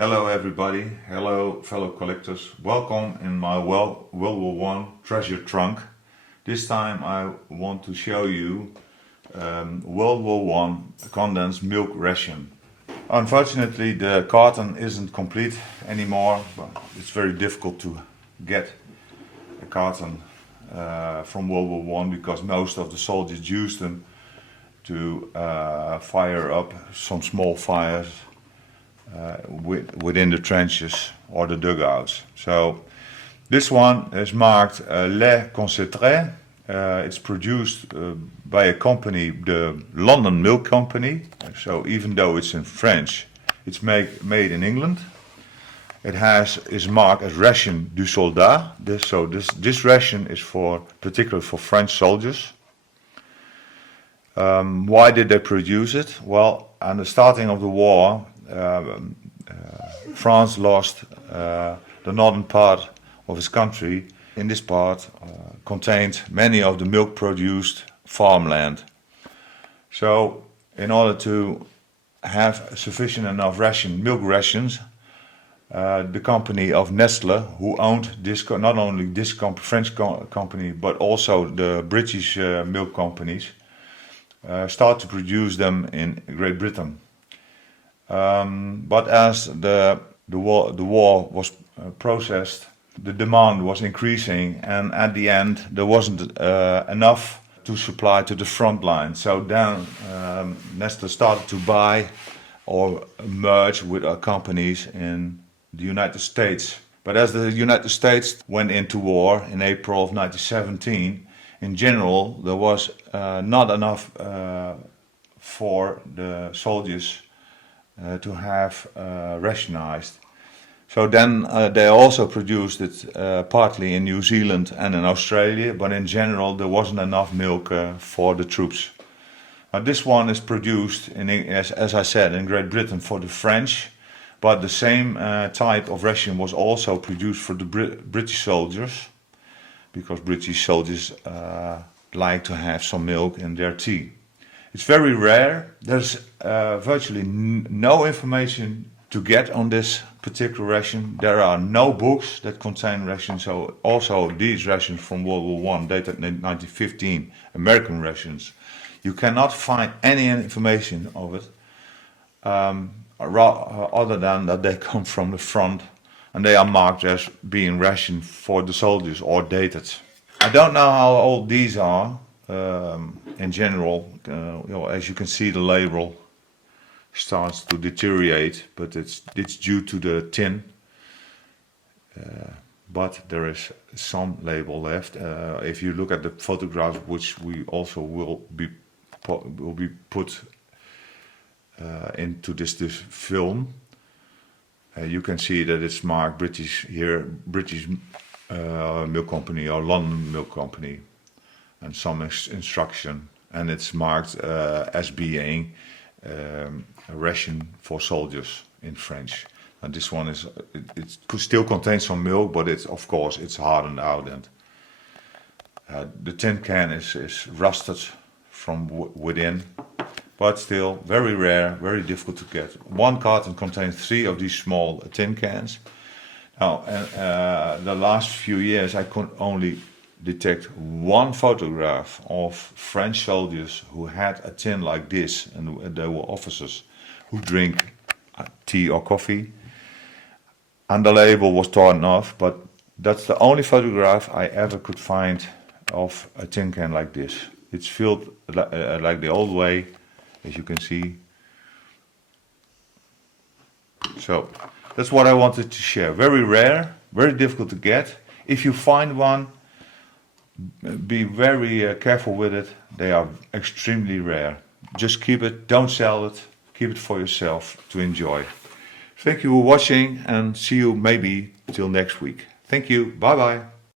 Hello everybody, hello fellow collectors, welcome in my WW1 Treasure trunk. This time I want to show you WW1 condensed milk ration. Unfortunately the carton isn't complete anymore, but it's very difficult to get a carton from WW1 because most of the soldiers use them to fire up some small fires within the trenches or the dugouts. So this one is marked lait concentré. It's produced by a company, the London Milk Company. So even though it's in French, it's made in England. It is marked as ration du soldat. This ration is particularly for French soldiers. Why did they produce it? Well, at the starting of the war, France lost the northern part of his country. In this part contained many of the milk produced farmland. So in order to have sufficient enough milk rations, the company of Nestle, who owned not only this French company but also the British milk companies, started to produce them in Great Britain. But as the war was processed, the demand was increasing, and at the end there wasn't enough to supply to the front line. So then Nestle started to buy or merge with companies in the United States. But as the United States went into war in April of 1917, in general there was not enough for the soldiers to have rationized. So then they also produced it partly in New Zealand and in Australia, but in general there wasn't enough milk for the troops. Now this one is produced, as I said, in Great Britain for the French, but the same type of ration was also produced for the British soldiers, because British soldiers like to have some milk in their tea. It's very rare. There's virtually no information to get on this particular ration. There are no books that contain rations. So also these rations from World War I, dated in 1915, American rations. You cannot find any information of it other than that they come from the front and they are marked as being ration for the soldiers or dated. I don't know how old these are. In general, as you can see, the label starts to deteriorate, but it's due to the tin. But there is some label left. If you look at the photograph, which we also will be put into this film, you can see that it's marked British Milk Company or London Milk Company, and some instruction, and it's marked as being a ration for soldiers in French. And this one it still contains some milk, but of course it's hardened out, and the tin can is rusted from within, but still very rare, very difficult to get. One carton contains 3 of these small tin cans. Now, the last few years I could only detect one photograph of French soldiers who had a tin like this, and they were officers who drink tea or coffee, and the label was torn off, but that's the only photograph I ever could find of a tin can like this. It's filled like the old way, as you can see. So that's what I wanted to share. Very rare, very difficult to get. If you find one, be very careful with it. They are extremely rare. Just keep it, don't sell it, keep it for yourself to enjoy. Thank you for watching, and see you maybe till next week. Thank you, bye bye.